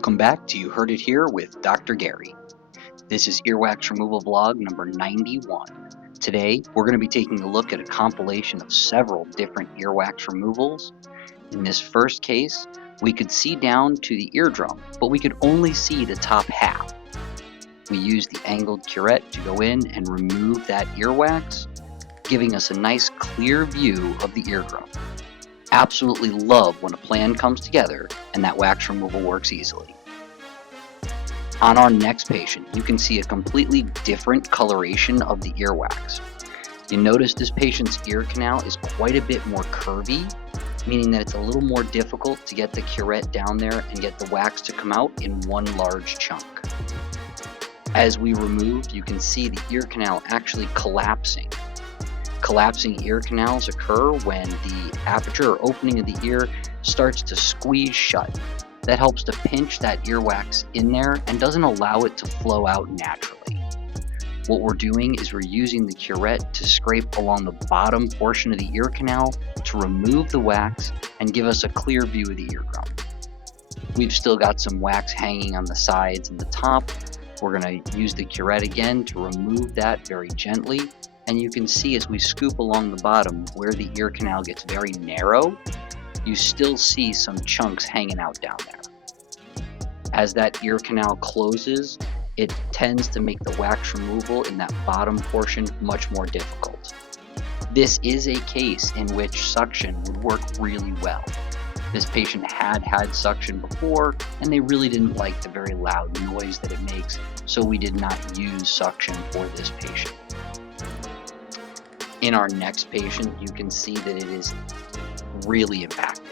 Welcome back to You Heard It Here with Dr. Gary. This is Earwax Removal Vlog number 91. Today, we're going to be taking a look at a compilation of several different earwax removals. In this first case, we could see down to the eardrum, but we could only see the top half. We used the angled curette to go in and remove that earwax, giving us a nice clear view of the eardrum. Absolutely love when a plan comes together and that wax removal works easily. On our next patient, you can see a completely different coloration of the earwax. You notice this patient's ear canal is quite a bit more curvy, meaning that it's a little more difficult to get the curette down there and get the wax to come out in one large chunk. As we removed, you can see the ear canal actually collapsing. Collapsing ear canals occur when the aperture or opening of the ear starts to squeeze shut. That helps to pinch that earwax in there and doesn't allow it to flow out naturally. What we're doing is we're using the curette to scrape along the bottom portion of the ear canal to remove the wax and give us a clear view of the eardrum. We've still got some wax hanging on the sides and the top. We're going to use the curette again to remove that very gently. And you can see as we scoop along the bottom where the ear canal gets very narrow, you still see some chunks hanging out down there. As that ear canal closes, it tends to make the wax removal in that bottom portion much more difficult. This is a case in which suction would work really well. This patient had suction before, and they really didn't like the very loud noise that it makes, so we did not use suction for this patient. In our next patient, you can see that it is really impacted.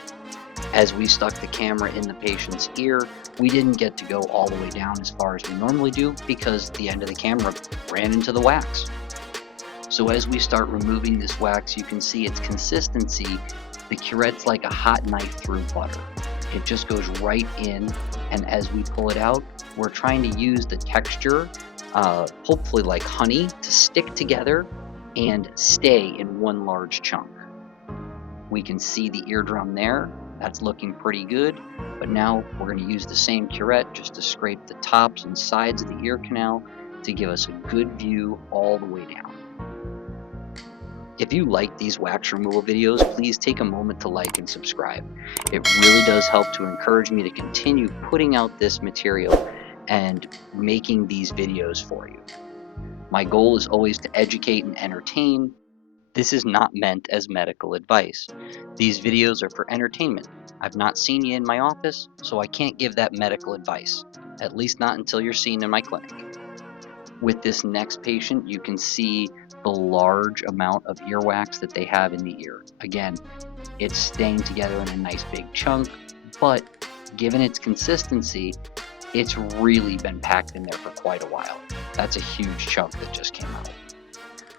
As we stuck the camera in the patient's ear, we didn't get to go all the way down as far as we normally do because the end of the camera ran into the wax. So as we start removing this wax, you can see its consistency. The curette's like a hot knife through butter. It just goes right in, and as we pull it out, we're trying to use the texture, hopefully like honey, to stick together and stay in one large chunk. We can see the eardrum there. That's looking pretty good, but now we're going to use the same curette just to scrape the tops and sides of the ear canal to give us a good view all the way down. If you like these wax removal videos, please take a moment to like and subscribe. It really does help to encourage me to continue putting out this material and making these videos for you. My goal is always to educate and entertain. This is not meant as medical advice. These videos are for entertainment. I've not seen you in my office, so I can't give that medical advice, at least not until you're seen in my clinic. With this next patient, you can see the large amount of earwax that they have in the ear. Again, it's staying together in a nice big chunk, but given its consistency, it's really been packed in there for quite a while. That's a huge chunk that just came out.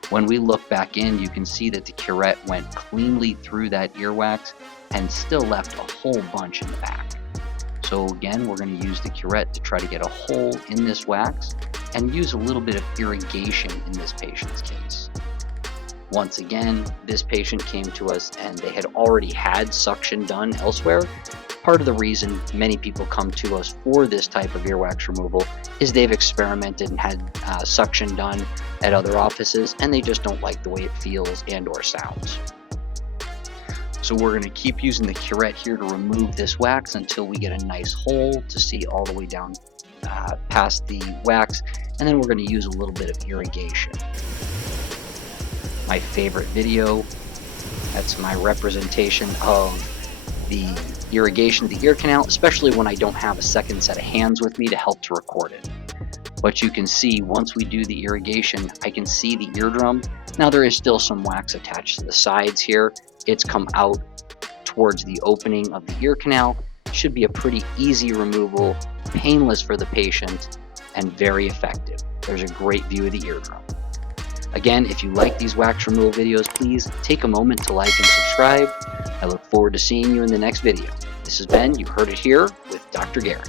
When we look back in, you can see that the curette went cleanly through that earwax and still left a whole bunch in the back. So again, we're going to use the curette to try to get a hole in this wax and use a little bit of irrigation in this patient's case. Once again, this patient came to us and they had already had suction done elsewhere. Part of the reason many people come to us for this type of earwax removal is they've experimented and had suction done at other offices and they just don't like the way it feels and or sounds. So we're going to keep using the curette here to remove this wax until we get a nice hole to see all the way down past the wax, and then we're going to use a little bit of irrigation. My favorite video, that's my representation of the irrigation of the ear canal, especially when I don't have a second set of hands with me to help to record it. But you can see once we do the irrigation, I can see the eardrum. Now there is still some wax attached to the sides here. It's come out towards the opening of the ear canal. Should be a pretty easy removal, painless for the patient, and very effective. There's a great view of the eardrum. Again, if you like these wax removal videos, please take a moment to like and subscribe. I look forward to seeing you in the next video. This has been You Heard It Here with Dr. Gary.